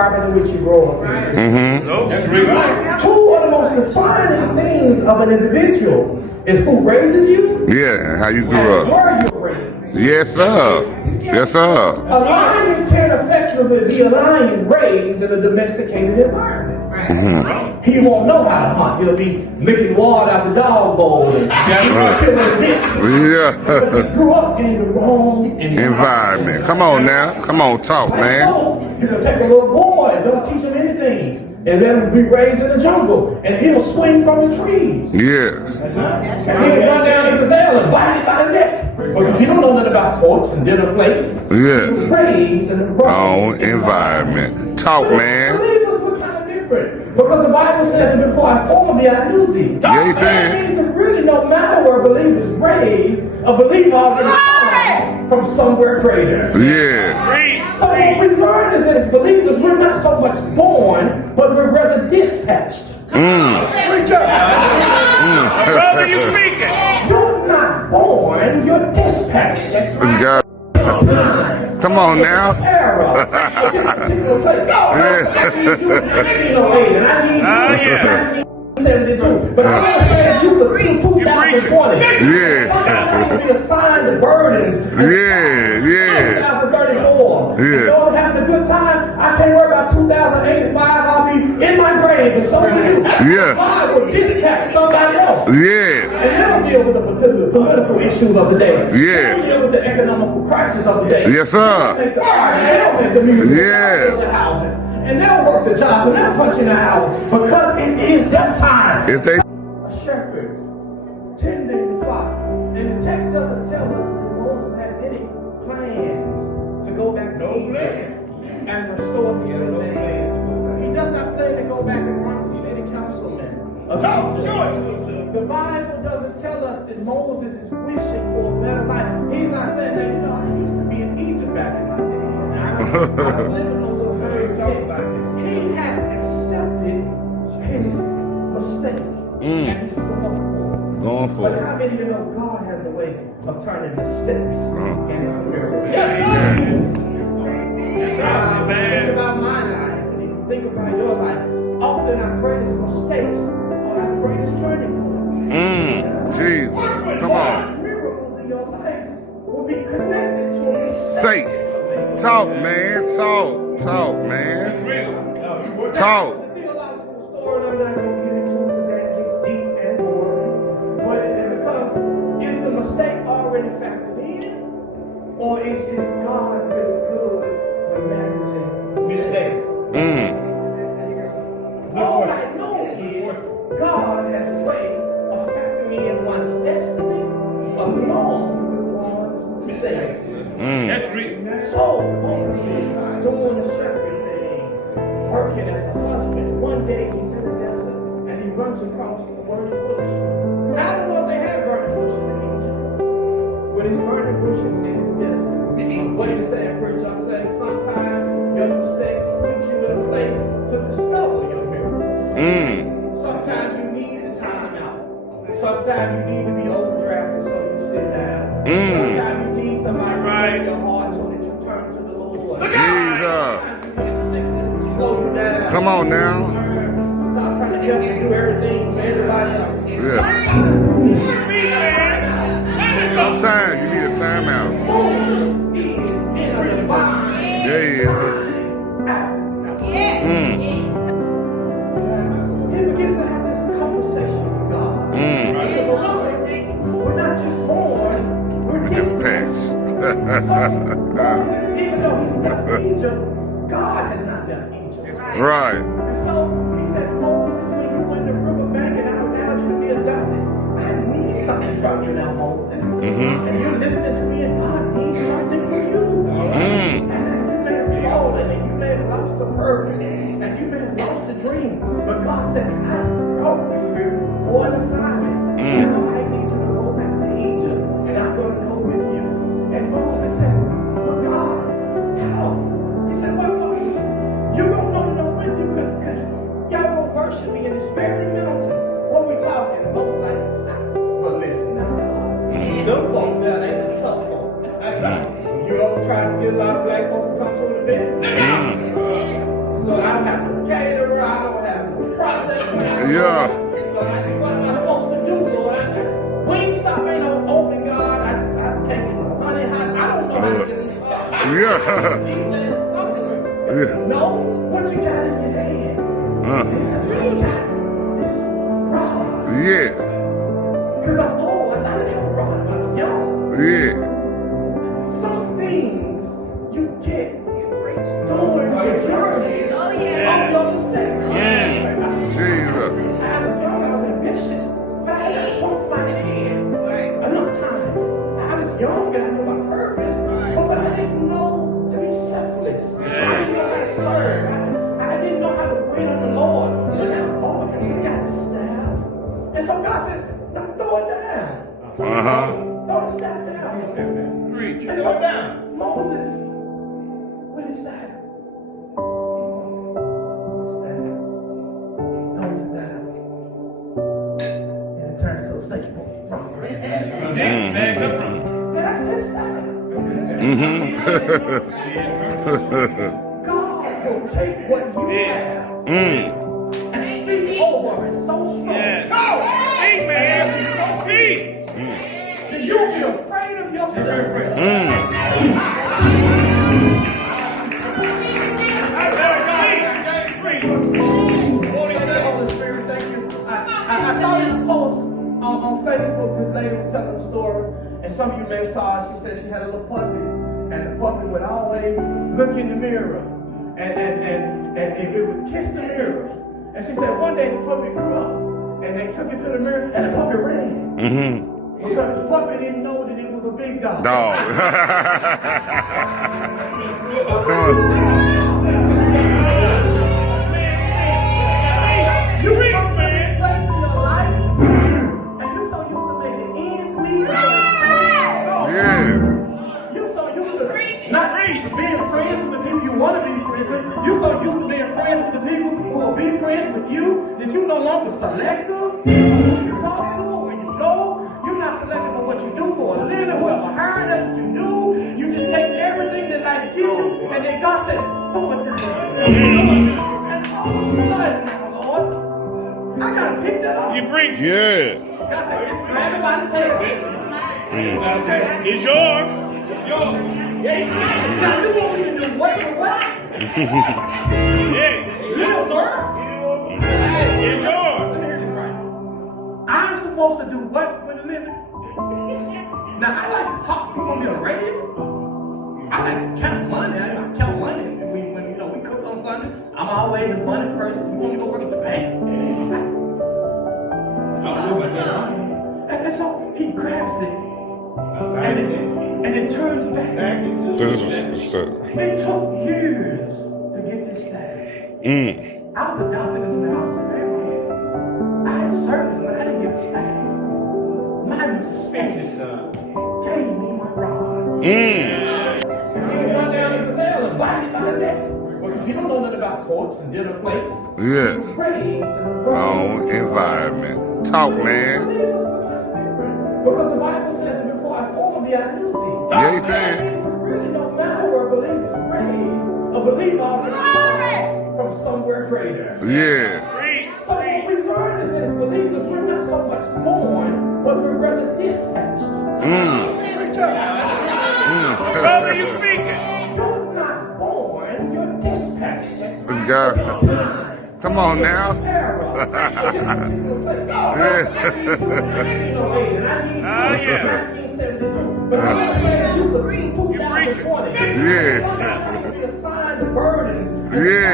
environment in which you grow up in. Mm-hmm. No, that's real. Two of the most defining things of an individual is who raises you. Yeah, how you And grew up. where you're raised. Yes, sir. Yes, sir. A lion can effectively be a lion raised in a domesticated environment. Mm-hmm. He won't know how to hunt. He'll be licking water out the dog bowl and killing the dicks. Yeah. Because he grew up in the wrong Environment. Come on now. Come on, talk, man. So, you can take a little boy, don't teach him anything, and let him be raised in the jungle, and he'll swing from the trees. Yes. And he'll run down the gazelle and bite it by the neck. Because he don't know nothing about forks and dinner plates. Yeah. He was raised in the wrong Own environment. Talk, man. Believers were kind of different. Because the Bible says that before I formed thee, I knew thee. Yeah, he said. That means that really no matter where a believer is raised, a believer already comes from somewhere greater. Yeah. So what we learn is that as believers, we're not so much born, but we're rather dispatched. Brother, you speaking. You're not born, you're dispatched. That's right. God. Come on now. Era. This particular place. Oh, 1908, and I need you in 1972. But I'm going to say that you could 2020. Yeah. Be assigned the burdens. Yeah. 2034. Yeah. You know, I'm having a good time. I can't worry about 2085. I'll be in my grave, and so will you. Yeah. God will dispatch somebody else. Yeah. And they don't deal with the political issues of the day. Yeah. They don't deal with the economical crisis of the day. Yes, sir. They don't make the art, they don't make the music. Yeah. They don't build the houses. And they'll work the jobs and they'll punch in the house because it is that time. If they A shepherd tending the flock. And the text doesn't tell us that Moses has any plans to go back to Egypt and restore his good name. He does not plan to go back and run for city councilman. The Bible doesn't tell us that Moses is wishing for a better life. He's not saying that, you know, I used to be in Egypt back in my day. And I was living on little bird. He has accepted his mistake. And he's going for it. But how many of you know God has a way of turning mistakes into miracles? Yes, sir. Think about my life, and if you think about your life, often our greatest mistakes are our greatest turning points. Jesus. Come on. Miracles in your life will be connected to a mistake. Say. Talk, man. Talk, man. Talk. The theological story, I'm not going to get into it, that gets deep and boring. But it becomes, is the mistake already factored in? Or is just God really good for managing mistakes? All I know is God has a way of factoring in one's destiny along with one's mistakes. That's real. So, Moses doing the shepherd thing, working as a husband. One day he's in the desert and he runs across the burning bush. Now, I don't know if they had burning bushes in Egypt, but it's burning bushes in the desert. What are you saying, preacher? I'm saying sometimes your mistakes put you in a place to discover your miracle. Sometimes you need a time out. Sometimes you need to be overdrafted so you sit down. Sometimes you need somebody to break your heart so that you turn to the Lord. Jesus. Sometimes you need sickness to slow you down. Come on now. Stop trying to help you do everything for everybody else. Sometimes you need a timeout. Moses is in a divine. He begins to have this conversation with God. We're not just born, we're dispatched. Moses, even though he's left Egypt, God has not left Egypt. Right. And so he said, Moses, when you went to the riverbank and I allowed you to be adopted, I need something from you now, Moses. And you're listening to me, and God needs something from you. And you may have fallen, and you may have lost the purpose, and you may have lost the dream. But God said, I brought you here for an assignment. Now I need you to go back to Egypt, and I'm going to go with you. And Moses says, but God, how? He said, well, you're going to know to know with you because y'all going to worship me in this very mountain. What we talking? Moses like, but listen now. Them folk there, they some tough folk. You ever tried to get a lot of black folks to come to an event? Lord, I don't have no caterer, I don't have no processor. Yeah. Lord, what am I supposed to do, Lord? Wingstop ain't no open, God. I can't get no honey hot. I don't know how to get it. Yeah. Yeah. No, what you got in your hand? He said, I got this rod. Yeah. Because I'm old. I didn't have a rod when I was young. Yeah. Some things you get during the journey of your mistakes. Jesus. I was young, I was ambitious, but I had to bump my head enough times. I was young and I knew my purpose, but I didn't know to be selfless. I didn't know how to serve. I didn't know how to wait on the Lord. But now, oh, I just got the staff. And so God says, now throw it down. Throw the staff down. And so down. Moses, with his staff. That's his style. God will take what you have and speak over it so strong. Speak, man. Speak. That you'll be afraid of yourself. Holy Spirit, thank you. I saw this post on Facebook. This lady was telling a story, and some of you may have saw it. She said she had a little puppy, and the puppy would always look in the mirror, and it would kiss the mirror. And she said one day the puppy grew up, and they took it to the mirror, and the puppy ran. Because the puppy didn't know that it was a big dog. You reach, man. Place in your life, and you're so used to making ends meet. You're so used to not being friends with the people you want to be friends with. You're so used to being friends with the people who will be friends with you that you no longer selective who you talk to or where you go. You're not selective for what you do for a living, whoever hired, that's what you do. You just take everything that life gives you, and then God said, throw it down. And all of a sudden now, Lord, I gotta pick that up. You preach. Yeah. God said, just grab it by the tail. It's yours. It's yours. Yeah, now you won't even do wait. Yeah. Little, sir. It's yours. Let me hear this right. I'm supposed to do what with a living? Now, I like to talk. You want me on the radio? I like to count money. I count money. When we cook on Sunday, I'm always the money person. You want me to go work at the bank? And so he grabs it, and it turns back. It took years to get this staff. I was adopted into the house of family. I had service, but I didn't get a staff. My mistake gave me my rod. And he run down to the cell and bite by the neck. Because he don't know nothing about forks and dinner plates. Yeah. Raised Wrong environment. Talk, man. Because the Bible says that before I formed thee, I knew thee. Yeah, he said. It really don't matter where a believer is raised. A believer already comes from somewhere greater. Yeah. So what we learn is that as believers, we're not so much born, but we're rather dispatched. Brother, you speaking. You're not born, you're dispatched. God. Come on now. Yeah.